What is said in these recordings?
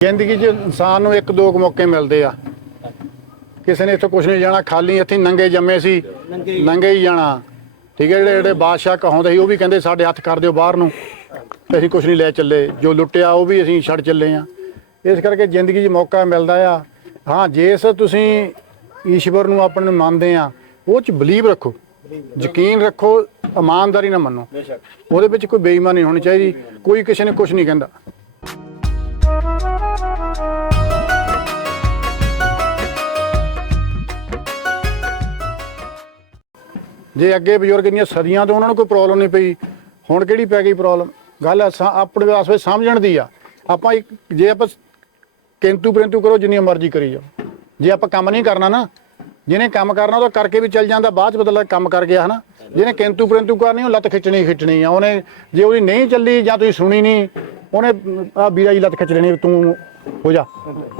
ਜ਼ਿੰਦਗੀ 'ਚ ਇਨਸਾਨ ਨੂੰ ਇੱਕ ਦੋ ਮੌਕੇ ਮਿਲਦੇ ਆ। ਕਿਸੇ ਨੇ ਇੱਥੋਂ ਕੁਛ ਨਹੀਂ ਜਾਣਾ, ਖਾਲੀ ਇੱਥੇ ਨੰਗੇ ਜੰਮੇ ਸੀ, ਨੰਗੇ ਹੀ ਜਾਣਾ। ਠੀਕ ਹੈ, ਜਿਹੜੇ ਬਾਦਸ਼ਾਹ ਕਹਾਉਂਦੇ ਸੀ ਉਹ ਵੀ ਕਹਿੰਦੇ ਸਾਡੇ ਹੱਥ ਕਰ ਦਿਓ ਬਾਹਰ ਨੂੰ, ਅਸੀਂ ਕੁਛ ਨਹੀਂ ਲੈ ਚੱਲੇ। ਜੋ ਲੁੱਟਿਆ ਉਹ ਵੀ ਅਸੀਂ ਛੱਡ ਚੱਲੇ ਆ। ਇਸ ਕਰਕੇ ਜ਼ਿੰਦਗੀ 'ਚ ਮੌਕਾ ਮਿਲਦਾ ਆ। ਹਾਂ, ਜਿਸ ਤੁਸੀਂ ਈਸ਼ਵਰ ਨੂੰ ਆਪਣੇ ਨੂੰ ਮੰਨਦੇ ਆ, ਉਹ 'ਚ ਬਲੀਵ ਰੱਖੋ, ਯਕੀਨ ਰੱਖੋ, ਇਮਾਨਦਾਰੀ ਨਾਲ ਮੰਨੋ। ਉਹਦੇ ਵਿੱਚ ਕੋਈ ਬੇਈਮਾਨੀ ਹੋਣੀ ਚਾਹੀਦੀ। ਕੋਈ ਕਿਸੇ ਨੇ ਕੁਛ ਨਹੀਂ ਕਹਿੰਦਾ। ਜੇ ਅੱਗੇ ਬਜ਼ੁਰਗ ਇੰਨੀਆਂ ਸਦੀਆਂ ਤੋਂ ਉਹਨਾਂ ਨੂੰ ਕੋਈ ਪ੍ਰੋਬਲਮ ਨਹੀਂ ਪਈ, ਹੁਣ ਕਿਹੜੀ ਪੈ ਗਈ ਪ੍ਰੋਬਲਮ? ਗੱਲ ਆਪਣੇ ਵਾਸਤੇ ਸਮਝਣ ਦੀ ਆ। ਆਪਾਂ ਜੇ ਆਪਾਂ ਕਿੰਤੂ ਪਰੰਤੂ ਕਰੋ, ਜਿੰਨੀ ਮਰਜ਼ੀ ਕਰੀ ਜਾਓ। ਜੇ ਆਪਾਂ ਕੰਮ ਨਹੀਂ ਕਰਨਾ ਨਾ, ਜਿਹਨੇ ਕੰਮ ਕਰਨਾ ਉਹ ਕਰਕੇ ਵੀ ਚੱਲ ਜਾਂਦਾ, ਬਾਅਦ 'ਚ ਬਦਲਾ ਕੰਮ ਕਰ ਗਿਆ ਹੈ ਨਾ। ਜਿਹਨੇ ਕਿੰਤੂ ਪਰੰਤੂ ਕਰਨੀ ਉਹ ਲੱਤ ਖਿੱਚਣੀ ਆ ਉਹਨੇ। ਜੇ ਉਹਦੀ ਨਹੀਂ ਚੱਲੀ ਜਾਂ ਤੁਸੀਂ ਸੁਣੀ ਨਹੀਂ, ਉਹਨੇ ਆ ਵੀਰਾ ਜੀ ਲੱਤ ਖਿੱਚ ਲੈਣੀ, ਤੂੰ ਹੋ ਜਾ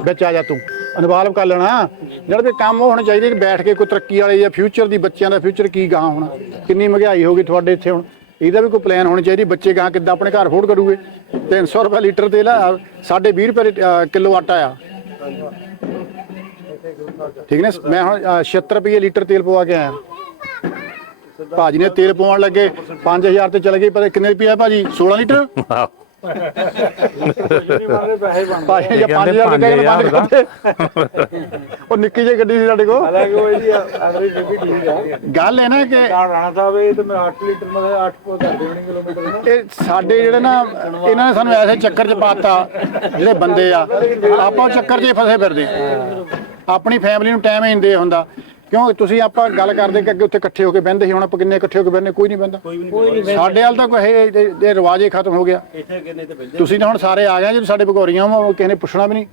ਵਿੱਚ ਆ ਜਾ, ਤੂੰ ਇਨਵਾਲਵ ਕਰ ਲੈਣਾ। ਜਿਹੜਾ ਵੀ ਕੰਮ ਉਹ ਹੋਣਾ ਚਾਹੀਦਾ ਕਿ ਬੈਠ ਕੇ ਕੋਈ ਤਰੱਕੀ ਵਾਲੇ ਜਾਂ ਫਿਊਚਰ ਦੀ, ਬੱਚਿਆਂ ਦਾ ਫਿਊਚਰ ਕੀ ਗਾਹਾਂ ਹੋਣਾ, ਕਿੰਨੀ ਮਹਿੰਗਾਈ ਹੋ ਗਈ ਤੁਹਾਡੇ ਇੱਥੇ, ਹੁਣ ਇਹਦਾ ਵੀ ਕੋਈ ਪਲਾਨ ਹੋਣੀ ਚਾਹੀਦੀ। ਬੱਚੇ ਗਾਹਾਂ ਕਿੱਦਾਂ ਆਪਣੇ ਘਰ ਅਫੋਰਡ ਕਰੂਗੇ? 300 ਰੁਪਏ ਲੀਟਰ ਤੇਲ ਆ, 20.5 ਰੁਪਏ ਕਿਲੋ ਆਟਾ ਆ। ਠੀਕ ਨੇ, ਮੈਂ ਹੁਣ 76 ਰੁਪਏ ਲੀਟਰ ਤੇਲ ਪਵਾ ਕੇ ਆਇਆ। ਭਾਜੀ ਨੇ ਤੇਲ ਪਵਾਉਣ ਲੱਗੇ 5000 ਤੇ ਚਲੇ ਗਏ। ਪਤਾ ਕਿੰਨੇ ਰੁਪਏ ਆ ਭਾਜੀ? 16 ਲੀਟਰ। ਉਹ ਨਿੱਕੀ ਜਿਹੀ ਗੱਡੀ ਸੀ ਸਾਡੇ ਕੋਲ। ਗੱਲ ਹੈ ਨਾ ਕਿ ਇਹ ਸਾਡੇ ਜਿਹੜੇ ਨਾ, ਇਹਨਾਂ ਨੇ ਸਾਨੂੰ ਐਸੇ ਚੱਕਰ 'ਚ ਪਾਤਾ, ਜਿਹੜੇ ਬੰਦੇ ਆ, ਆਪਾਂ ਉਹ ਚੱਕਰ 'ਚ ਹੀ ਫਸੇ ਫਿਰਦੇ। ਆਪਣੀ ਫੈਮਿਲੀ ਨੂੰ ਟਾਈਮ ਹੀ ਨਹੀਂ ਦੇ ਹੁੰਦਾ। ਕਿਉਂ? ਤੁਸੀਂ ਆਪਾਂ ਗੱਲ ਕਰਦੇ ਕਿ ਅੱਗੇ ਉੱਥੇ ਇਕੱਠੇ ਹੋ ਕੇ ਬਹਿੰਦੇ ਸੀ, ਹੁਣ ਆਪਾਂ ਕਿੰਨੇ ਇਕੱਠੇ ਹੋ ਕੇ ਬਹਿੰਦੇ? ਕੋਈ ਨਹੀਂ ਬਹਿੰਦਾ। ਸਾਡੇ ਵੱਲ ਤਾਂ ਕੋਈ ਇਹ ਰਿਵਾਜ ਹੀ ਖਤਮ ਹੋ ਗਿਆ। ਤੁਸੀਂ ਤਾਂ ਹੁਣ ਸਾਰੇ ਆ ਗਏ, ਜਦੋਂ ਸਾਡੇ ਭਗੌਰੀਆਂ ਉਹ ਕਿਸੇ ਨੇ ਪੁੱਛਣਾ ਵੀ ਨਹੀਂ।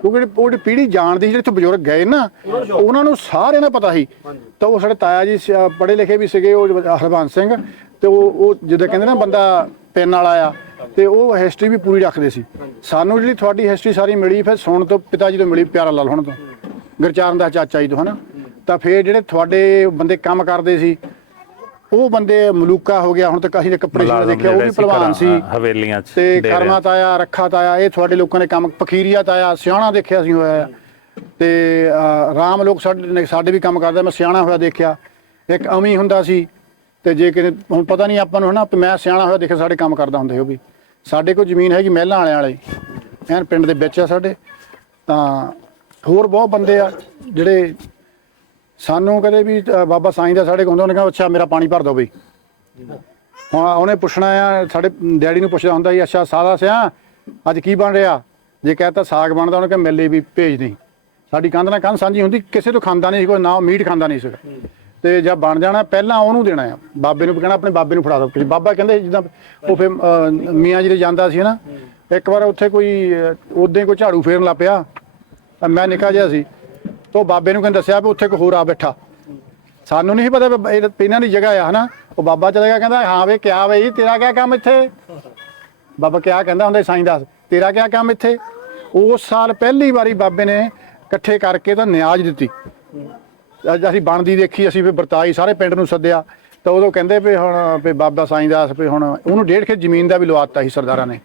ਕਿਉਂਕਿ ਉਹ ਪੀੜ੍ਹੀ ਜਾਣਦੀ ਸੀ, ਜਿੱਥੇ ਬਜ਼ੁਰਗ ਗਏ ਨਾ, ਉਹਨਾਂ ਨੂੰ ਸਾਰਿਆਂ ਦਾ ਪਤਾ ਸੀ। ਤਾਂ ਉਹ ਸਾਡੇ ਤਾਇਆ ਜੀ ਪੜ੍ਹੇ ਲਿਖੇ ਵੀ ਸੀਗੇ, ਉਹ ਹਰਬੰਸ ਸਿੰਘ, ਤੇ ਉਹ ਜਿੱਦਾਂ ਕਹਿੰਦੇ ਨਾ ਬੰਦਾ ਪੈਨ ਵਾਲਾ ਆ, ਤੇ ਉਹ ਹਿਸਟਰੀ ਵੀ ਪੂਰੀ ਰੱਖਦੇ ਸੀ। ਸਾਨੂੰ ਜਿਹੜੀ ਤੁਹਾਡੀ ਹਿਸਟਰੀ ਸਾਰੀ ਮਿਲੀ ਫਿਰ ਸੁਣਨ ਤੋਂ, ਪਿਤਾ ਜੀ ਤੋਂ ਮਿਲੀ, ਪਿਆਰਾ ਲਾਲ ਹੁਣ ਤੋਂ, ਗੁਰਚਰਨ ਦਾ ਚਾਚਾ ਜੀ ਤੋਂ, ਹਨਾ। ਤਾਂ ਫਿਰ ਜਿਹੜੇ ਤੁਹਾਡੇ ਬੰਦੇ ਕੰਮ ਕਰਦੇ ਸੀ, ਉਹ ਬੰਦੇ ਮਲੂਕਾ ਹੋ ਗਿਆ। ਹੁਣ ਤੱਕ ਅਸੀਂ ਕੱਪੜੇ ਦੇਖਿਆ, ਉਹ ਵੀ ਭਲਵਾਨ ਸੀ ਹਵੇਲੀਆਂ 'ਚ, ਤੇ ਕਰਮਾ ਤਾਇਆ, ਰੱਖਾ ਤਾਇਆ, ਇਹ ਤੁਹਾਡੇ ਲੋਕਾਂ ਦੇ ਕੰਮ। ਪਖੀਰੀਆ ਤਾਇਆ, ਸਿਆਣਾ ਦੇਖਿਆ ਸੀ ਹੋਇਆ। ਤੇ ਰਾਮ ਲੋਕ ਸਾਡੇ ਵੀ ਕੰਮ ਕਰਦਾ, ਮੈਂ ਸਿਆਣਾ ਹੋਇਆ ਦੇਖਿਆ। ਇੱਕ ਅਮੀ ਹੁੰਦਾ ਸੀ, ਤੇ ਜੇ ਕਿ ਹੁਣ ਪਤਾ ਨਹੀਂ ਆਪਾਂ ਨੂੰ, ਹਨਾ, ਮੈਂ ਸਿਆਣਾ ਹੋਇਆ ਦੇਖਿਆ, ਸਾਡੇ ਕੰਮ ਕਰਦਾ ਹੁੰਦਾ। ਉਹ ਵੀ ਸਾਡੇ ਕੋਲ ਜ਼ਮੀਨ ਹੈਗੀ ਮਹਿਲਾਂ ਵਾਲੇ ਐਨ ਪਿੰਡ ਦੇ ਵਿੱਚ ਆ ਸਾਡੇ। ਤਾਂ ਹੋਰ ਬਹੁਤ ਬੰਦੇ ਆ ਜਿਹੜੇ ਸਾਨੂੰ ਕਦੇ ਵੀ ਬਾਬਾ ਸਾਈਂ ਦਾ ਸਾਡੇ ਕੋਲ ਹੁੰਦਾ, ਉਹਨੇ ਕਿਹਾ ਅੱਛਾ ਮੇਰਾ ਪਾਣੀ ਭਰ ਦਿਓ ਬਈ। ਹੁਣ ਉਹਨੇ ਪੁੱਛਣਾ ਆ, ਸਾਡੇ ਡੈਡੀ ਨੂੰ ਪੁੱਛਦਾ ਹੁੰਦਾ ਸੀ, ਅੱਛਾ ਸਾਦਾ ਸਿਆ ਅੱਜ ਕੀ ਬਣ ਰਿਹਾ? ਜੇ ਕਹਿਤਾ ਸਾਗ ਬਣਦਾ, ਉਹਨੇ ਕਿਹਾ ਮਿਲੇ ਵੀ ਭੇਜ ਨਹੀਂ। ਸਾਡੀ ਕੰਧ ਨਾਲ ਕੰਧ ਸਾਂਝੀ ਹੁੰਦੀ, ਕਿਸੇ ਤੋਂ ਖਾਂਦਾ ਨਹੀਂ ਸੀ ਕੋਈ, ਨਾ ਮੀਟ ਖਾਂਦਾ ਨਹੀਂ ਸੀਗਾ। ਤੇ ਜਦ ਬਣ ਜਾਣਾ ਪਹਿਲਾਂ ਉਹਨੂੰ ਦੇਣਾ ਆ, ਬਾਬੇ ਨੂੰ ਕਹਿਣਾ ਆਪਣੇ ਬਾਬੇ ਨੂੰ ਫੜਾ ਦਿਓ। ਬਾਬਾ ਕਹਿੰਦੇ ਜਿੱਦਾਂ ਉਹ ਫਿਰ ਮੀਆਂ ਜੀ ਦੇ ਜਾਂਦਾ ਸੀ ਨਾ, ਇੱਕ ਵਾਰ ਉੱਥੇ ਕੋਈ ਉੱਦਾਂ ਹੀ ਕੋਈ ਝਾੜੂ ਫੇਰਨ ਲੱਗ ਪਿਆ, ਮੈਂ ਨਿੱਕਾ ਜਿਹਾ ਸੀ, ਤਾਂ ਬਾਬੇ ਨੂੰ ਕਹਿੰਦੇ ਦੱਸਿਆ ਵੀ ਉੱਥੇ ਕੋਈ ਹੋਰ ਆ ਬੈਠਾ। ਸਾਨੂੰ ਨਹੀਂ ਪਤਾ ਇਹਨਾਂ ਦੀ ਜਗ੍ਹਾ ਆ, ਹਨਾ। ਉਹ ਬਾਬਾ ਚਲਾ ਗਿਆ, ਕਹਿੰਦਾ ਹਾਂ ਵੇ ਕਿਆ ਬਈ ਤੇਰਾ ਕਿਆ ਕੰਮ ਇੱਥੇ? ਬਾਬਾ ਕਿਆ ਕਹਿੰਦਾ ਹੁੰਦਾ ਸਾਈਂ ਦਾਸ, ਤੇਰਾ ਕਿਆ ਕੰਮ ਇੱਥੇ? ਉਸ ਸਾਲ ਪਹਿਲੀ ਵਾਰੀ ਬਾਬੇ ਨੇ ਇਕੱਠੇ ਕਰਕੇ ਤਾਂ ਨਿਆਜ਼ ਦਿੱਤੀ। ਅਸੀਂ ਬਣਦੀ ਦੇਖੀ, ਅਸੀਂ ਫਿਰ ਵਰਤਾਈ, ਸਾਰੇ ਪਿੰਡ ਨੂੰ ਸੱਦਿਆ। ਤਾਂ ਉਦੋਂ ਕਹਿੰਦੇ ਵੀ ਹੁਣ ਵੀ ਬਾਬਾ ਸਾਈਂ ਦਾਸ ਵੀ ਹੁਣ ਉਹਨੂੰ 1.5 ਖੇਤ ਜ਼ਮੀਨ ਦਾ ਵੀ ਲਵਾਤਾ ਸੀ ਸਰਦਾਰਾਂ ਨੇ,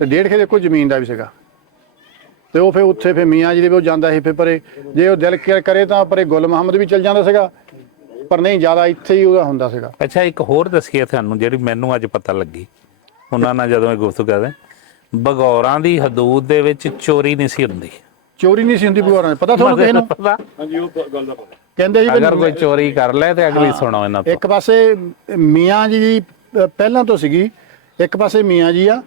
ਤੇ 1.5 ਖੇਤ ਦੇਖੋ ਜ਼ਮੀਨ ਦਾ ਵੀ ਸੀਗਾ। ਤੇ ਉਹ ਫਿਰ ਉੱਥੇ ਫਿਰ ਮੀਆਂ ਜੀ ਦੇ ਵੀ ਉਹ ਜਾਂਦਾ ਸੀ। ਫਿਰ ਪਰੇ ਜੇ ਉਹ ਦਿਲ ਕਰੇ ਤਾਂ ਪਰੇ ਗੁਲ ਮੁਹੰਮਦ ਵੀ ਚੱਲ ਜਾਂਦਾ ਸੀਗਾ, ਪਰ ਨਹੀਂ ਜ਼ਿਆਦਾ ਇੱਥੇ ਹੀ ਉਹਦਾ ਹੁੰਦਾ ਸੀਗਾ। ਅੱਛਾ, ਇੱਕ ਹੋਰ ਦੱਸੀਏ ਤੁਹਾਨੂੰ, ਜਿਹੜੀ ਮੈਨੂੰ ਅੱਜ ਪਤਾ ਲੱਗੀ ਉਹਨਾਂ ਨਾਲ ਜਦੋਂ ਇਹ ਗੁਫ਼ਤਗੂ ਕਰਦੇ, ਭਗੌਰਾਂ ਦੀ ਹਦੂਦ ਦੇ ਵਿੱਚ ਚੋਰੀ ਨਹੀਂ ਸੀ ਹੁੰਦੀ। ਚੋਰੀ ਨਹੀਂ ਸੀ ਹੁੰਦੀ ਭਗੌਰਾਂ ਨੇ, ਪਤਾ ਤੁਹਾਨੂੰ ਕਿਸੇ ਨੂੰ? ਪਤਾ? ਹਾਂਜੀ, ਉਹ ਗੱਲ ਦਾ ਪਤਾ। ਕਹਿੰਦੇ ਜੀ ਅਗਰ ਕੋਈ ਚੋਰੀ ਕਰ ਲੈ ਤੇ ਅਗਲੀ ਸੁਣੋ ਇਹਨਾਂ ਤੋਂ। ਇੱਕ ਪਾਸੇ ਮੀਆਂ ਜੀ ਦੀ ਪਹਿਲਾਂ ਤੋਂ ਸੀਗੀ, ਇੱਕ ਪਾਸੇ ਮੀਆਂ ਜੀ ਆ,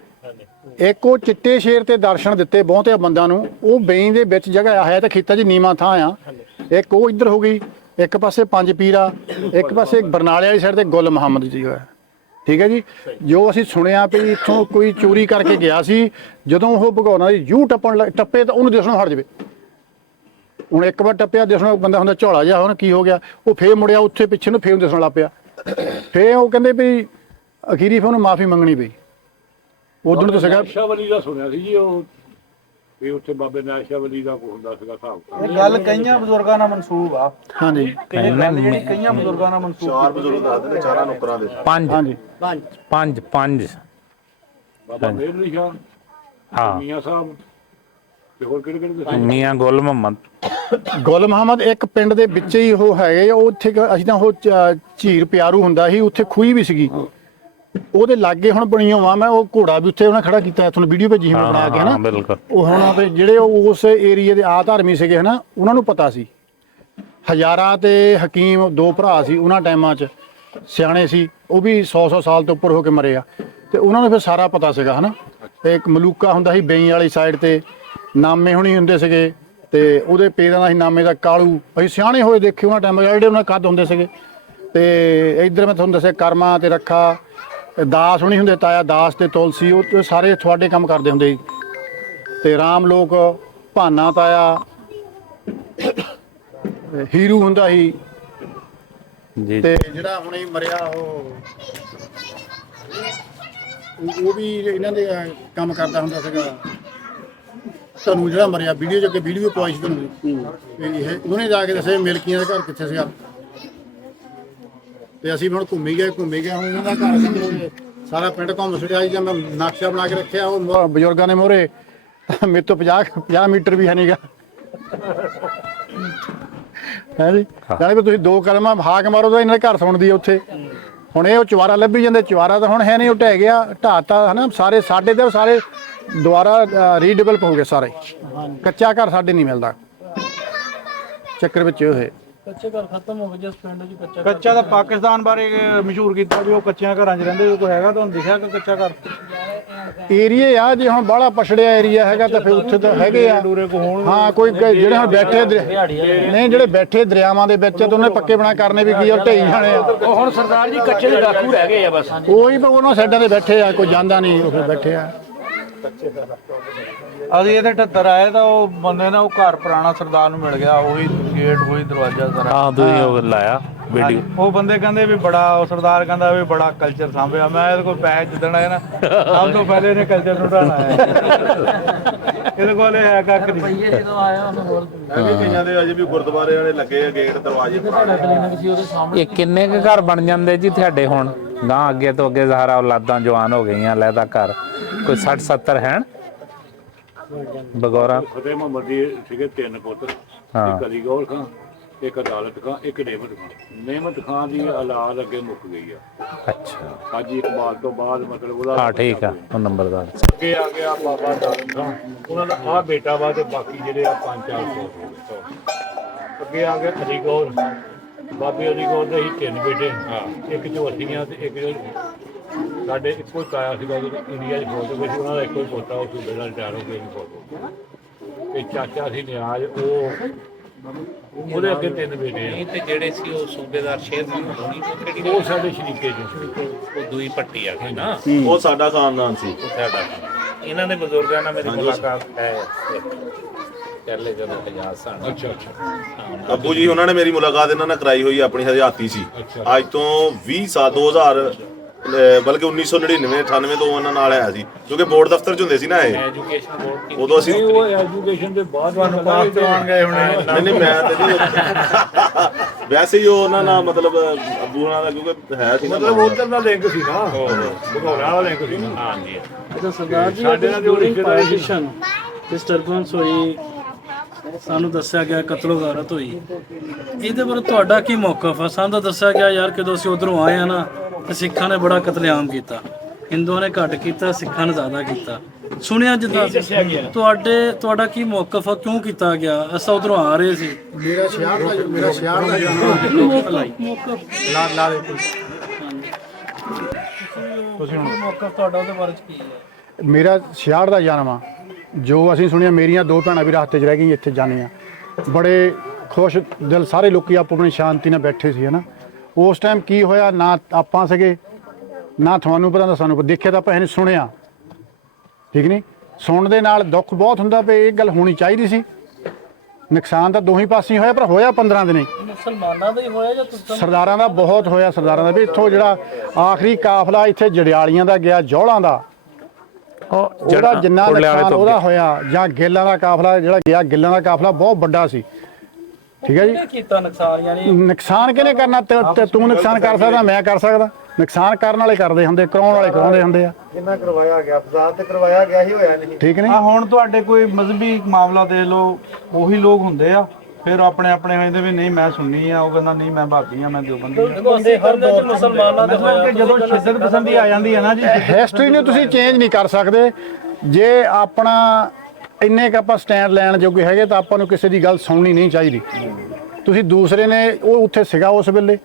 ਇੱਕ ਉਹ ਚਿੱਟੇ ਸ਼ੇਰ ਤੇ ਦਰਸ਼ਨ ਦਿੱਤੇ ਬਹੁਤੇ ਬੰਦਿਆਂ ਨੂੰ। ਉਹ ਬੇਈ ਦੇ ਵਿੱਚ ਜਗ੍ਹਾ ਹੈ ਤਾਂ ਖੇਤਾਂ 'ਚ ਨੀਵਾਂ ਥਾਂ ਆ। ਇੱਕ ਉਹ ਇੱਧਰ ਹੋ ਗਈ, ਇੱਕ ਪਾਸੇ ਪੰਜ ਪੀਰਾ, ਇੱਕ ਪਾਸੇ ਬਰਨਾਲੇ ਵਾਲੀ ਸਾਈਡ ਤੇ ਗੁਲ ਮੁਹੰਮਦ ਜੀ ਹੋਇਆ। ਠੀਕ ਹੈ ਜੀ। ਜੋ ਅਸੀਂ ਸੁਣਿਆ ਵੀ ਇੱਥੋਂ ਕੋਈ ਚੋਰੀ ਕਰਕੇ ਗਿਆ ਸੀ, ਜਦੋਂ ਉਹ ਭਗੌਰਾਂ ਦੀ ਜੂਹ ਟੱਪੇ ਤਾਂ ਉਹਨੂੰ ਦਿਸਣੋਂ ਹਟ ਜਾਵੇ। ਹੁਣ ਇੱਕ ਵਾਰ ਟੱਪਿਆ, ਦਿਸਣੋਂ ਬੰਦਾ ਹੁੰਦਾ ਝੋਲਾ ਜਿਹਾ, ਹੁਣ ਕੀ ਹੋ ਗਿਆ? ਉਹ ਫੇਰ ਮੁੜਿਆ ਉੱਥੇ ਪਿੱਛੇ ਨੂੰ, ਫੇਰ ਦਿਸਣ ਲੱਗ ਪਿਆ। ਫੇਰ ਉਹ ਕਹਿੰਦੇ ਵੀ ਅਖੀਰੀ ਫਿਰ ਉਹਨੂੰ ਮਾਫੀ ਮੰਗਣੀ ਪਈ। ਉਦੋਂ ਤਾਂ ਸੀਗਾ ਆਇਸ਼ਾ ਵਲੀ ਦਾ ਸੁਣਿਆ ਸੀ ਜੀ, ਉਹ ਵੀ ਉੱਥੇ ਬਾਬੇ ਨੇ ਆਇਸ਼ਾ ਵਲੀ ਦਾ ਕੋਈ ਹੁੰਦਾ ਸੀਗਾ ਹਿਸਾਬ। ਇਹ ਗੱਲ ਕਈਆਂ ਬਜ਼ੁਰਗਾਂ ਨਾਲ ਮਨਸੂਬ ਆ। ਹਾਂਜੀ, ਕਈਆਂ ਬਜ਼ੁਰਗਾਂ ਨਾਲ ਮਨਸੂਬ। 4 ਬਜ਼ੁਰਗ ਦੱਸਦੇ ਨੇ, 4 ਨੌਕਰਾਂ ਦੇ। 5 ਹਾਂਜੀ, 5 ਬਾਬਾ ਮੇਰ ਅਲੀ ਸ਼ਾਹ, ਹਾਂ, ਮੀਆਂ ਸਾਹਿਬ, ਤੇ ਹੋਰ ਕਿਹੜੇ ਕਿਹੜੇ ਮੀਆਂ ਗੁਲ ਮੁਹੰਮਦ। ਗੁਲ ਮੁਹੰਮਦ ਇੱਕ ਪਿੰਡ ਦੇ ਵਿੱਚ ਹੀ ਉਹ ਹੈਗੇ ਉਹ ਉੱਥੇ ਅਸੀਂ ਤਾਂ ਉਹ ਝੀਰ ਪਿਆਰੂ ਹੁੰਦਾ ਸੀ ਉੱਥੇ ਖੂਹੀ ਵੀ ਸੀਗੀ ਉਹਦੇ ਲਾਗੇ ਹੁਣ ਬਣੀਆਂ ਵਾ ਮੈਂ ਉਹ ਘੋੜਾ ਵੀ ਉੱਥੇ ਉਹਨਾਂ ਖੜਾ ਕੀਤਾ ਤੁਹਾਨੂੰ ਵੀਡੀਓ ਭੇਜੀ ਮੈਂ ਬਣਾ ਕੇ ਹਨਾ ਬਿਲਕੁਲ। ਉਹ ਹੁਣ ਵੀ ਜਿਹੜੇ ਉਸ ਏਰੀਏ ਦੇ ਆਧਾਰਮੀ ਸੀਗੇ ਹਨਾ ਉਹਨਾਂ ਨੂੰ ਪਤਾ ਸੀ ਹਜ਼ਾਰਾ ਤੇ ਹਕੀਮ ਦੋ ਭਰਾ ਸੀ ਉਹਨਾਂ ਟਾਈਮਾਂ 'ਚ ਸਿਆਣੇ ਸੀ ਉਹ ਵੀ 100 ਸਾਲ ਤੋਂ ਉੱਪਰ ਹੋ ਕੇ ਮਰੇ ਆ ਤੇ ਉਹਨਾਂ ਨੂੰ ਫਿਰ ਸਾਰਾ ਪਤਾ ਸੀਗਾ ਹਨਾ ਤੇ ਇੱਕ ਮਲੂਕਾ ਹੁੰਦਾ ਸੀ ਬਈ ਵਾਲੀ ਸਾਈਡ ਤੇ ਨਾਮੇ ਹੁਣੀ ਹੁੰਦੇ ਸੀਗੇ ਤੇ ਉਹਦੇ ਪੇਰਾਂ ਦਾ ਸੀ ਨਾਮੇ ਦਾ ਕਾਲੂ ਅਸੀਂ ਸਿਆਣੇ ਹੋਏ ਦੇਖੇ ਉਹਨਾਂ ਟਾਈਮ ਜਿਹੜੇ ਉਹਨਾਂ ਕੱਦ ਹੁੰਦੇ ਸੀਗੇ ਤੇ ਇੱਧਰ ਮੈਂ ਤੁਹਾਨੂੰ ਦੱਸਿਆ ਕਰਮਾ ਤੇ ਰੱਖਾ ਦਾਸ ਹੁਣੀ ਹੁੰਦੇ ਤਾਇਆ ਦਾਸ ਤੇ ਤੁਲਸੀ ਉਹ ਸਾਰੇ ਤੁਹਾਡੇ ਕੰਮ ਕਰਦੇ ਹੁੰਦੇ ਸੀ ਤੇ ਰਾਮ ਲੋਕ ਭਾਨਾ ਤਾਇਆ ਹੀਰੂ ਹੁੰਦਾ ਸੀ ਜੀ ਤੇ ਜਿਹੜਾ ਹੁਣੇ ਮਰਿਆ ਉਹ ਵੀ ਇਹਨਾਂ ਦੇ ਕੰਮ ਕਰਦਾ ਹੁੰਦਾ ਸੀਗਾ ਤੁਹਾਨੂੰ ਜਿਹੜਾ ਮਰਿਆ ਵੀਡੀਓ 'ਚ ਅੱਗੇ ਵੀਡੀਓ ਪਾਈ ਸੀ ਤੁਹਾਨੂੰ ਇਹ ਉਹਨੇ ਜਾ ਕੇ ਦੱਸਿਆ ਮਿਲਕੀਆਂ ਦਾ ਘਰ ਕਿੱਥੇ ਸੀਗਾ ਤੇ ਅਸੀਂ ਹੁਣ ਘੁੰਮੀ ਗਏ ਹੁਣ ਉਹਨਾਂ ਦਾ ਘਰ ਸੀ ਸਾਰਾ ਪਿੰਡ ਘੁੰਮ ਛੜਿਆ ਸੀ ਜਾਂ ਮੈਂ ਨਕਸ਼ਾ ਬਣਾ ਕੇ ਰੱਖਿਆ ਉਹ ਬਜ਼ੁਰਗਾਂ ਦੇ ਮੋਹਰੇ ਮੇਰੇ ਤੋਂ 50 ਮੀਟਰ ਵੀ ਹੈ ਨਹੀਂਗਾ ਹੈ ਜੀ ਨਾਲੇ ਤੁਸੀਂ ਦੋ ਕਲਮਾਂ ਹਾਕ ਮਾਰੋ ਤਾਂ ਇਹਨਾਂ ਦੇ ਘਰ ਸੁਣਦੀ ਆ ਉੱਥੇ ਹੁਣ ਇਹ ਉਹ ਚਵਾਰਾ ਲੱਭੀ ਜਾਂਦੇ ਚਵਾਰਾ ਤਾਂ ਹੁਣ ਹੈ ਨਹੀਂ ਉਹ ਢਹਿ ਗਿਆ ਢਾਤਾ ਹਨਾ ਸਾਰੇ ਸਾਡੇ ਤੇ ਸਾਰੇ ਦੁਬਾਰਾ ਰੀਡਿਵੈਲਪ ਹੋ ਗਏ ਸਾਰੇ ਕੱਚਾ ਘਰ ਸਾਡੇ ਨਹੀਂ ਮਿਲਦਾ ਚੱਕਰ ਵਿੱਚ ਇਹ ਹੈ ਕੱਚੇ ਘਰ ਖਤਮ ਹੋ ਗਏ ਜਿਸ ਪਿੰਡ 'ਚ ਕੱਚਾ ਤਾਂ ਪਾਕਿਸਤਾਨ ਬਾਰੇ ਮਸ਼ਹੂਰ ਕੀਤਾ ਵੀ ਉਹ ਕੱਚਿਆਂ ਘਰਾਂ 'ਚ ਰਹਿੰਦੇ ਕੋਈ ਹੈਗਾ ਤੁਹਾਨੂੰ ਦਿਖਿਆ ਕਿ ਕੱਚਾ ਘਰ ਏਰੀਏ ਆ ਜੇ ਹੁਣ ਬਾਹਲਾ ਪਛੜਿਆ ਏਰੀਆ ਹੈਗਾ ਤਾਂ ਫਿਰ ਉੱਥੇ ਤਾਂ ਹੈਗੇ ਆ ਹਾਂ ਕੋਈ ਜਿਹੜੇ ਹੁਣ ਬੈਠੇ ਨਹੀਂ ਜਿਹੜੇ ਬੈਠੇ ਦਰਿਆਵਾਂ ਦੇ ਵਿੱਚ ਤਾਂ ਉਹਨੇ ਪੱਕੇ ਬਣਾ ਕਰਨੇ ਵੀ ਕੀ ਉਹ ਢੇਈ ਜਾਣੇ ਆ ਉਹ ਹੁਣ ਸਰਦਾਰ ਜੀ ਕੱਚੇ ਦੇ ਡਾਕੂ ਰਹਿ ਗਏ ਆ ਬਸ ਉਹੀ ਪਰ ਉਹਨਾਂ ਸਾਈਡਾਂ ਤੇ ਬੈਠੇ ਆ ਕੋਈ ਜਾਂਦਾ ਨਹੀਂ ਉਹ ਬੈਠੇ ਆ ਅਸੀਂ ਇਹਦੇ 78 ਆਏ ਤਾਂ ਉਹ ਬੰਦੇ ਨੇ ਉਹ ਘਰ ਪੁਰਾਣਾ ਸਰਦਾਰ ਨੂੰ ਮਿਲ ਗਿਆ ਉਹੀ ਗੇਟ ਉਹੀ ਦਰਵਾਜ਼ਾ ਸਾਰਾ ਹਾਂ ਤੁਸੀਂ ਉਹ ਲਾਇਆ ਵੀਡੀਓ ਉਹ ਬੰਦੇ ਕਹਿੰਦੇ ਵੀ ਬੜਾ ਉਹ ਸਰਦਾਰ ਕਹਿੰਦਾ ਵੀ ਬੜਾ ਕਲਚਰ ਸਾਂਭਿਆ ਮੈਂ ਇਹਦੇ ਕੋਲ ਪੈਸੇ ਜਿੱਦਣ ਆਏ ਨਾ ਸਭ ਤੋਂ ਪਹਿਲੇ ਇਹਨੇ ਕਲਚਰ ਨੂੰ ਢਾਣਾ ਹੈ ਇਹਦੇ ਕੋਲ ਹੈ ਕੱਖ ਨਹੀਂ ਜਦੋਂ ਆਇਆ ਉਹਨੇ ਹੋਰ ਕਈਆਂ ਦੇ ਅਜੇ ਵੀ ਗੁਰਦੁਆਰੇ ਵਾਲੇ ਲੱਗੇ ਆ ਗੇਟ ਦਰਵਾਜ਼ੇ ਕਲੀਨਿਕ ਸੀ ਉਹਦੇ ਸਾਹਮਣੇ ਇਹ ਕਿੰਨੇ ਕੁ ਘਰ ਬਣ ਜਾਂਦੇ ਜੀ ਤੁਹਾਡੇ ਹੁਣ ਗਾਂ ਅੱਗੇ ਤੋਂ ਅੱਗੇ ਸਾਰਾ ਔਲਾਦਾਂ ਜਵਾਨ ਹੋ ਗਈਆਂ ਲੈਦਾ ਘਰ ਕੋਈ 60 70 ਹੈ ਬਗੌਰਾ ਫਤਿਹ ਮੁਹੰਮਦ ਦੇ ਸੀਗੇ 3 ਪੁੱਤ ਇੱਕ ਅਲੀਗੌਰ ਖਾਂ ਇੱਕ ਅਦਾਲਤ ਖਾਂ ਇੱਕ ਨੇਮਤ ਖਾਂ ਦੀ ਔਲਾਦ ਅੱਗੇ ਮੁੱਕ ਗਈ ਆ ਅੱਛਾ ਹਾਜੀ ਇਕਬਾਲ ਤੋਂ ਬਾਅਦ ਮਤਲਬ ਉਹਦਾ ਹਾਂ ਠੀਕ ਆ ਉਹ ਨੰਬਰਦਾਰ ਅੱਗੇ ਆ ਗਿਆ ਬਾਬਾ ਦਾਰਨ ਖਾਂ ਉਹਨਾਂ ਦਾ ਆਹ ਬੇਟਾ ਵਾ ਤੇ ਬਾਕੀ ਜਿਹੜੇ ਆ 5-4 ਅੱਗੇ ਆ ਗਿਆ ਅਲੀਗੌਰ ਬਾਬੇ ਅਲੀਗੌਰ ਦੇ ਹੀ 3 ਬੇਟੇ ਇੱਕ ਝੋਟੀਆਂ ਤੇ ਇੱਕ ਸਾਡੇ ਇੱਕੋ ਹੀ ਤਾਇਆ ਸੀਗਾ ਜਦੋਂ ਇੰਡੀਆ 'ਚ ਫੋਟੋ ਗਈ ਸੀ ਉਹਨਾਂ ਦਾ ਇੱਕੋ ਹੀ ਪੋਤਾ ਉਹ ਸੂਬੇ ਦਾ ਰਿਟਾਇਰ ਹੋ ਗਿਆ ਜੀ ਫੋਟੋ ਤੇ ਚਾਚਾ ਸੀ ਨਿਆਜ਼ ਉਹਦੇ ਅੱਗੇ 3 ਬੇਟੇ ਆ ਤੇ ਜਿਹੜੇ ਸੀ ਉਹ ਸੂਬੇਦਾਰ ਸ਼ੇਰਮਨ ਹੋਣੀ ਉਹ ਸਾਡੇ ਸ਼ਰੀਕੇ ਚ ਉਹ ਦੂਈ ਪੱਟੀ ਆ ਗਈ ਨਾ ਉਹ ਸਾਡਾ ਖਾਨਦਾਨ ਸੀ ਸਾਡਾ ਇਹਨਾਂ ਦੇ ਬਜ਼ੁਰਗਾਂ ਨਾਲ ਮੇਰੀ ਮੁਲਾਕਾਤ ਹੈ ਪਹਿਲੇ ਜਦੋਂ ਹਜ਼ਾਰ ਸਨ ਅੱਛਾ ਅੱਬੂ ਜੀ ਉਹਨਾਂ ਨੇ ਮੇਰੀ ਮੁਲਾਕਾਤ ਇਹਨਾਂ ਨਾਲ ਕਰਾਈ ਹੋਈ ਆਪਣੀ ਹਜ਼ਾਤੀ ਸੀ ਅੱਜ ਤੋਂ 20 ਸਾਲ 2000 ਬਲਕਿ 1999 98 ਤੋਂ ਉਹਨਾਂ ਨਾਲ ਆਇਆ ਸੀ ਕਿਉਂਕਿ ਬੋਰਡ ਦਫ਼ਤਰ ਚ ਹੁੰਦੇ ਸੀ ਨਾ ਇਹ ਐਜੂਕੇਸ਼ਨ ਬੋਰਡ ਦੀ ਉਦੋਂ ਅਸੀਂ ਉਹ ਐਜੂਕੇਸ਼ਨ ਦੇ ਬਾਅਦ ਤੁਹਾਨੂੰ ਪਾਸ ਕਰਵਾਉਣ ਗਏ ਹੁਣੇ ਨਹੀਂ ਮੈਂ ਤੇ ਨਹੀਂ ਵੈਸੇ ਹੀ ਉਹ ਉਹਨਾਂ ਨਾਲ ਮਤਲਬ ਅੱਬੂ ਨਾਲ ਦਾ ਕਿਉਂਕਿ ਹੈ ਸੀ ਨਾ ਮਤਲਬ ਉਧਰ ਦਾ ਲਿੰਕ ਸੀ ਨਾ ਭਗੌੜਾ ਵਾਲਾ ਲਿੰਕ ਸੀ ਨਾ ਹਾਂਜੀ ਜਦੋਂ ਸਰਦਾਰ ਜੀ ਸਾਡੇ ਨਾਲ ਜੋ ਰਿਸ਼ਤੇਦਾਰੀ ਸੀ ਪਾਰਟੀਸ਼ਨ ਡਿਸਟਰਬੈਂਸ ਹੋਈ ਸਾਨੂੰ ਦੱਸਿਆ ਗਿਆ ਕਤਲੋ ਗਾਰਤ ਹੋਈ ਇਹਦੇ ਬਾਰੇ ਤੁਹਾਡਾ ਕੀ ਮੌਕਫ ਆ ਸਾਨੂੰ ਤਾਂ ਦੱਸਿਆ ਗਿਆ ਯਾਰ ਜਦੋਂ ਅਸੀਂ ਉਧਰੋਂ ਆਏ ਆ ਨਾ ਤੇ ਸਿੱਖਾਂ ਨੇ ਬੜਾ ਕਤਲੇਆਮ ਕੀਤਾ ਹਿੰਦੂਆਂ ਨੇ ਘੱਟ ਕੀਤਾ ਸਿੱਖਾਂ ਨੇ ਜ਼ਿਆਦਾ ਕੀਤਾ ਸੁਣਿਆ ਜਿੱਦਾਂ ਤੁਹਾਡਾ ਕੀ ਮੌਕਫ ਆ ਕਿਉਂ ਕੀਤਾ ਗਿਆ ਅਸਾਂ ਉਧਰੋਂ ਆ ਰਹੇ ਸੀ ਮੇਰਾ ਸ਼ਿਆਰ ਦਾ ਲਾ ਦੇ ਤੁਸੀਂ ਹੁਣ ਮੌਕਫ ਤੁਹਾਡਾ ਉਹਦੇ ਬਾਰੇ ਚ ਕੀ ਹੈ ਮੇਰਾ ਸ਼ਿਆਰ ਦਾ ਜਨਮ ਆ ਜੋ ਅਸੀਂ ਸੁਣਿਆ ਮੇਰੀਆਂ 2 ਭੈਣਾਂ ਵੀ ਰਸਤੇ 'ਚ ਰਹਿ ਗਈਆਂ ਇੱਥੇ ਜਾਂਦੀਆਂ ਬੜੇ ਖੁਸ਼ ਦਿਲ ਸਾਰੇ ਲੋਕੀ ਆਪੋ ਆਪਣੀ ਸ਼ਾਂਤੀ ਨਾਲ ਬੈਠੇ ਸੀ ਹਨਾ ਉਸ ਟਾਈਮ ਕੀ ਹੋਇਆ ਨਾ ਆਪਾਂ ਸੀਗੇ ਨਾ ਤੁਹਾਨੂੰ ਪਤਾ ਨਾ ਸਾਨੂੰ ਦੇਖਿਆ ਤਾਂ ਆਪਾਂ ਇਹਨੇ ਸੁਣਿਆ ਠੀਕ ਨਹੀਂ ਸੁਣਨ ਦੇ ਨਾਲ ਦੁੱਖ ਬਹੁਤ ਹੁੰਦਾ ਵੀ ਇਹ ਗੱਲ ਹੋਣੀ ਚਾਹੀਦੀ ਸੀ ਨੁਕਸਾਨ ਤਾਂ ਦੋਹੀਂ ਪਾਸੇ ਹੋਇਆ ਪਰ ਹੋਇਆ 15 ਦਿਨੇ ਮੁਸਲਮਾਨਾਂ ਦਾ ਹੀ ਹੋਇਆ ਜਾਂ ਤੁਸੀਂ ਸਰਦਾਰਾਂ ਦਾ ਬਹੁਤ ਹੋਇਆ ਸਰਦਾਰਾਂ ਦਾ ਵੀ ਇੱਥੋਂ ਜਿਹੜਾ ਆਖਰੀ ਕਾਫਲਾ ਇੱਥੇ ਜੜਿਆਲੀਆਂ ਦਾ ਗਿਆ ਜੌਲਾਂ ਦਾ ਉਹਦਾ ਜਿੰਨਾ ਨੁਕਸਾਨ ਉਹਦਾ ਹੋਇਆ ਜਾਂ ਗਿੱਲਾਂ ਦਾ ਕਾਫਲਾ ਜਿਹੜਾ ਗਿਆ ਗਿੱਲਾਂ ਦਾ ਕਾਫਲਾ ਬਹੁਤ ਵੱਡਾ ਸੀ ਠੀਕ ਹੈ ਜੀ ਕੀਤਾ ਨੁਕਸਾਨ ਯਾਨੀ ਨੁਕਸਾਨ ਕਿਹਨੇ ਕਰਨਾ ਤੂੰ ਨੁਕਸਾਨ ਕਰ ਸਕਦਾ ਮੈਂ ਕਰ ਸਕਦਾ ਨੁਕਸਾਨ ਕਰਨ ਵਾਲੇ ਕਰਦੇ ਹੁੰਦੇ, ਕਰਾਉਣ ਵਾਲੇ ਕਰਾਉਂਦੇ ਹੁੰਦੇ ਆ। ਇਹਨਾਂ ਕਰਵਾਇਆ ਗਿਆ, ਫਸਾਦ ਤੇ ਕਰਵਾਇਆ ਗਿਆ ਹੀ ਹੋਇਆ ਨਹੀਂ। ਠੀਕ ਨਹੀਂ? ਆ ਹੁਣ ਤੁਹਾਡੇ ਕੋਈ ਮਜ਼ਹਬੀ ਮਾਮਲਾ ਦੇ ਲੋ, ਉਹੀ ਲੋਕ ਹੁੰਦੇ ਆ ਫਿਰ ਆਪਣੇ ਆਪਣੇ ਕਹਿੰਦੇ ਵੀ ਨਹੀਂ ਮੈਂ ਸੁੰਨੀ ਆ, ਉਹ ਕਹਿੰਦਾ ਨਹੀਂ ਮੈਂ ਭਾਬੀ ਆ, ਮੈਂ ਦਿਓਬੰਦੀ ਆ। ਬੰਦੇ ਹਰ ਦੌਰ ਮੁਸਲਮਾਨਾਂ ਦੇ ਮਤਲਬ ਕਿ ਜਦੋਂ ਸ਼ਿੱਦਤ ਪਸੰਦੀ ਆ ਜਾਂਦੀ ਹੈ ਨਾ ਜੀ, ਹਿਸਟਰੀ ਨੂੰ ਤੁਸੀਂ ਚੇਂਜ ਨਹੀਂ ਕਰ ਸਕਦੇ। ਜੇ ਆਪਣਾ ਇੰਨੇ ਕ ਆਪਾਂ ਸਟੈਂਡ ਲੈਣ ਜੋਗੇ ਹੈਗੇ ਤਾਂ ਆਪਾਂ ਨੂੰ ਕਿਸੇ ਦੀ ਗੱਲ ਸੁਣਨੀ ਨਹੀਂ ਚਾਹੀਦੀ। ਤੁਸੀਂ ਦੂਸਰੇ ਨੇ, ਉਹ ਉੱਥੇ ਸੀਗਾ ਉਸ ਵੇਲੇ,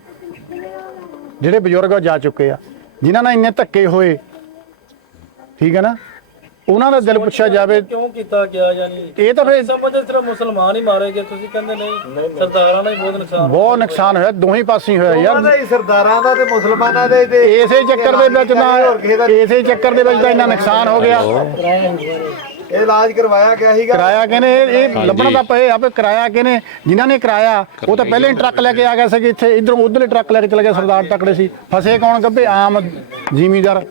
ਜਿਹੜੇ ਬਜ਼ੁਰਗ ਜਾ ਚੁੱਕੇ ਆ, ਜਿਨ੍ਹਾਂ ਨਾਲ ਇੰਨੇ ਧੱਕੇ ਹੋਏ, ਠੀਕ ਹੈ ਨਾ, ਉਹਨਾਂ ਦਾ ਦਿਲ ਪੁੱਛਿਆ ਜਾਵੇ। ਕਿਉਂ ਕੀਤਾ ਗਿਆ? ਯਾਨੀ ਇਹ ਤਾਂ ਫਿਰ ਸਮਝਦੇ ਸਿਰਫ ਮੁਸਲਮਾਨ ਹੀ ਮਾਰੇ ਗਏ, ਤੁਸੀਂ ਕਹਿੰਦੇ ਨਹੀਂ ਸਰਦਾਰਾਂ ਦਾ ਹੀ ਬਹੁਤ ਨੁਕਸਾਨ ਬਹੁਤ ਨੁਕਸਾਨ ਹੋਇਆ, ਦੋਹੀਂ ਪਾਸੇ ਹੋਇਆ ਯਾਰ। ਹੀ ਸਰਦਾਰਾਂ ਦਾ ਤੇ ਮੁਸਲਮਾਨਾਂ ਦੇ ਤੇ ਇਸੇ ਚੱਕਰ ਦੇ ਵਿੱਚ ਤਾਂ ਇੰਨਾ ਨੁਕਸਾਨ ਹੋ ਗਿਆ। ਇਹ ਇਲਾਜ ਕਰਵਾਇਆ ਗਿਆ ਸੀਗਾ। ਕਿਰਾਇਆ ਕਹਿੰਦੇ ਇਹ ਲੱਭਣਾ ਤਾਂ ਪਏ ਆਪੇ। ਕਿਰਾਇਆ ਕਹਿੰਦੇ ਜਿਨ੍ਹਾਂ ਨੇ ਕਿਰਾਇਆ ਉਹ ਤਾਂ ਪਹਿਲੇ ਹੀ ਟਰੱਕ ਲੈ ਕੇ ਆ ਗਏ ਸੀਗੇ ਇੱਥੇ, ਇਧਰੋਂ ਉਧਰਲੇ ਟਰੱਕ ਲੈ ਕੇ ਚਲੇ ਗਏ। ਸਰਦਾਰ ਤਕੜੇ ਸੀ, ਫਸੇ ਕੌਣ? ਗੱਭੇ ਆਮ ਜ਼ਿਮੀਂਦਾਰ,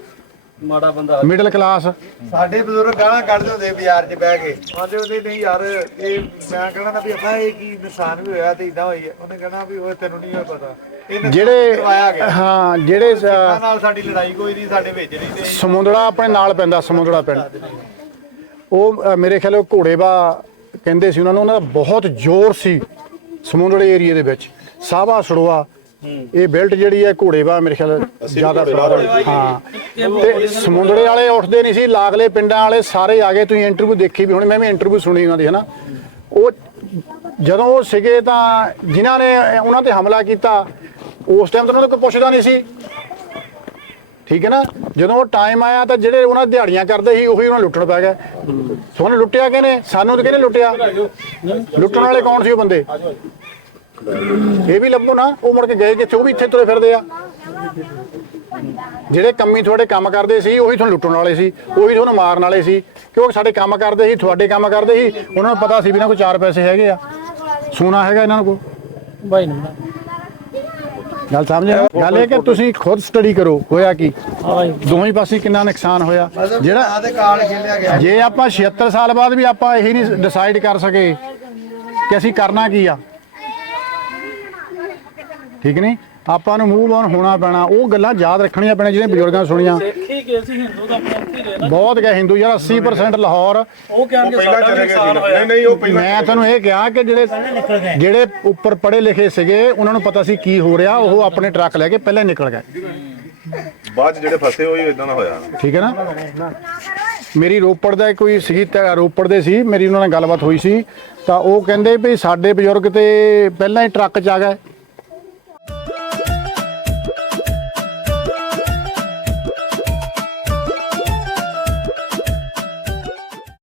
ਮਾੜਾ ਬੰਦਾ। Middle class. ਸਾਡੇ ਬਜ਼ੁਰਗ ਗਾਲਾਂ ਕੱਢਦੇ ਹੁੰਦੇ ਬਾਜ਼ਾਰ 'ਚ ਬਹਿ ਕੇ, ਆਂਦੇ ਉਹਦੇ ਨਹੀਂ ਯਾਰ ਇਹ ਮੈਂ ਕਹਿਣਾ ਨਾ ਵੀ ਅੱਛਾ ਇਹ ਕੀ ਨੁਕਸਾਨ ਵੀ ਹੋਇਆ ਤੇ ਇਦਾਂ ਹੋਈ ਹੈ। ਉਹਨੇ ਕਹਿਣਾ ਵੀ ਉਹ ਤੈਨੂੰ ਨਹੀਂ ਪਤਾ, ਇਹ ਜਿਹੜੇ ਕਰਵਾਇਆ ਗਿਆ। ਹਾਂ ਜਿਹੜੇ ਸਿੱਖਾਂ ਨਾਲ ਸਾਡੀ ਲੜਾਈ ਕੋਈ ਨਹੀਂ, ਸਾਡੇ ਵਿੱਚ ਨਹੀਂ ਤੇ ਸਮੁੰਦੜਾ ਆਪਣੇ ਨਾਲ ਪੈਂਦਾ, ਸਮੁੰਦੜਾ ਪਿੰਡ, ਉਹ ਮੇਰੇ ਖਿਆਲ ਘੋੜੇਬਾ ਕਹਿੰਦੇ ਸੀ ਉਹਨਾਂ ਨੂੰ। ਉਹਨਾਂ ਦਾ ਬਹੁਤ ਜ਼ੋਰ ਸੀ ਸਮੁੰਦੜੇ ਏਰੀਏ ਦੇ ਵਿੱਚ। ਸਾਵਾ ਸੜੋਆ ਇਹ ਬੈਲਟ ਜਿਹੜੀ ਹੈ ਘੋੜੇਬਾ ਮੇਰੇ ਖਿਆਲ ਜ਼ਿਆਦਾ ਹਾਂ। ਤੇ ਸਮੁੰਦੜੇ ਵਾਲੇ ਉੱਠਦੇ ਨਹੀਂ ਸੀ, ਲਾਗਲੇ ਪਿੰਡਾਂ ਵਾਲੇ ਸਾਰੇ ਆ ਗਏ। ਤੁਸੀਂ ਇੰਟਰਵਿਊ ਦੇਖੀ ਵੀ ਹੁਣ, ਮੈਂ ਵੀ ਇੰਟਰਵਿਊ ਸੁਣੀ ਉਹਨਾਂ ਦੀ, ਹੈ ਨਾ। ਉਹ ਜਦੋਂ ਉਹ ਸੀਗੇ ਤਾਂ ਜਿਨ੍ਹਾਂ ਨੇ ਉਹਨਾਂ ਤੇ ਹਮਲਾ ਕੀਤਾ ਉਸ ਟਾਈਮ ਤਾਂ ਉਹਨਾਂ ਨੂੰ ਕੋਈ ਪੁੱਛਦਾ ਨਹੀਂ ਸੀ, ਠੀਕ ਹੈ ਨਾ। ਜਦੋਂ ਉਹ ਟਾਈਮ ਆਇਆ ਤਾਂ ਜਿਹੜੇ ਉਹਨਾਂ ਦਿਹਾੜੀਆਂ ਕਰਦੇ ਸੀ ਉਹੀ ਉਹਨਾਂ ਲੁੱਟਣ ਪੈ ਗਏ। ਸੋਨੇ ਲੁੱਟਿਆ ਕਿਹਨੇ? ਸਾਨੂੰ ਤਾਂ ਕਿਹਨੇ ਲੁੱਟਿਆ? ਲੁੱਟਣ ਵਾਲੇ ਕੌਣ ਸੀ ਉਹ ਬੰਦੇ? ਇਹ ਵੀ ਲੱਭੋ ਨਾ। ਉਹ ਮੁੜ ਕੇ ਗਏ ਕਿੱਥੇ? ਉਹ ਵੀ ਇੱਥੇ ਤੁਰੇ ਫਿਰਦੇ ਆ। ਜਿਹੜੇ ਕੰਮੀ ਤੁਹਾਡੇ ਕੰਮ ਕਰਦੇ ਸੀ ਉਹੀ ਤੁਹਾਨੂੰ ਲੁੱਟਣ ਵਾਲੇ ਸੀ, ਉਹੀ ਤੁਹਾਨੂੰ ਮਾਰਨ ਵਾਲੇ ਸੀ। ਕਿਉਂਕਿ ਸਾਡੇ ਕੰਮ ਕਰਦੇ ਸੀ, ਤੁਹਾਡੇ ਕੰਮ ਕਰਦੇ ਸੀ, ਉਹਨਾਂ ਨੂੰ ਪਤਾ ਸੀ ਵੀ ਇਹਨਾਂ ਕੋਲ 4 ਪੈਸੇ ਹੈਗੇ ਆ, ਸੋਨਾ ਹੈਗਾ ਇਹਨਾਂ ਕੋਲ। ਬਾਈ ਨੂੰ ਗੱਲ ਸਮਝੇ? ਗੱਲ ਇਹ ਕਿ ਤੁਸੀਂ ਖੁਦ ਸਟੱਡੀ ਕਰੋ ਹੋਇਆ ਕੀ, ਦੋਵੇਂ ਪਾਸੇ ਕਿੰਨਾ ਨੁਕਸਾਨ ਹੋਇਆ। ਜਿਹੜਾ ਤੇ ਕਾਲ ਖੇਲਿਆ ਗਿਆ। ਜੇ ਆਪਾਂ 76 ਸਾਲ ਬਾਅਦ ਵੀ ਆਪਾਂ ਇਹੀ ਨਹੀਂ ਡਿਸਾਈਡ ਕਰ ਸਕੇ ਕਿ ਅਸੀਂ ਕਰਨਾ ਕੀ ਆ, ਠੀਕ ਨਹੀਂ, ਆਪਾਂ ਨੂੰ ਮੂਵ ਔਨ ਹੋਣਾ ਪੈਣਾ। ਉਹ ਗੱਲਾਂ ਯਾਦ ਰੱਖਣੀਆਂ ਪੈਣੀਆਂ ਜਿਹੜੀਆਂ ਬਜ਼ੁਰਗਾਂ ਸੁਣੀਆਂ। ਸਿੱਖੀ ਗਏ ਸੀ, ਹਿੰਦੂ ਦਾ ਆਪਣੇ ਇੱਥੇ ਰਹਿਣਾ। ਬਹੁਤ ਗਏ ਹਿੰਦੂ ਯਾਰ, 80% ਲਾਹੌਰ। ਉਹ ਕਹਿਣਗੇ ਸਾਡਾ ਵੀ ਨੁਕਸਾਨ ਹੋਇਆ। ਨਹੀਂ ਉਹ ਪਹਿਲਾਂ ਮੈਂ ਤੁਹਾਨੂੰ ਇਹ ਕਿਹਾ ਕਿ ਜਿਹੜੇ ਉੱਪਰ ਪੜ੍ਹੇ ਲਿਖੇ ਸੀਗੇ ਉਹਨਾਂ ਨੂੰ ਪਤਾ ਸੀ ਕੀ ਹੋ ਰਿਹਾ, ਉਹ ਆਪਣੇ ਟਰੱਕ ਲੈ ਕੇ ਪਹਿਲਾਂ ਨਿਕਲ ਗਏ। ਬਾਅਦ 'ਚ ਜਿਹੜੇ ਫਸੇ ਹੋਏ ਇਦਾਂ ਦਾ ਹੋਇਆ। ਠੀਕ ਹੈ ਨਾ। ਮੇਰੀ ਰੋਪੜ ਦਾ ਕੋਈ ਸੀ, ਰੋਪੜ ਦੇ ਸੀ, ਮੇਰੀ ਉਹਨਾਂ ਨਾਲ ਗੱਲਬਾਤ ਹੋਈ ਸੀ ਤਾਂ ਉਹ ਕਹਿੰਦੇ ਵੀ ਸਾਡੇ ਬਜ਼ੁਰਗ ਤੇ ਪਹਿਲਾਂ ਹੀ ਟਰੱਕ 'ਚ ਆ ਗਏ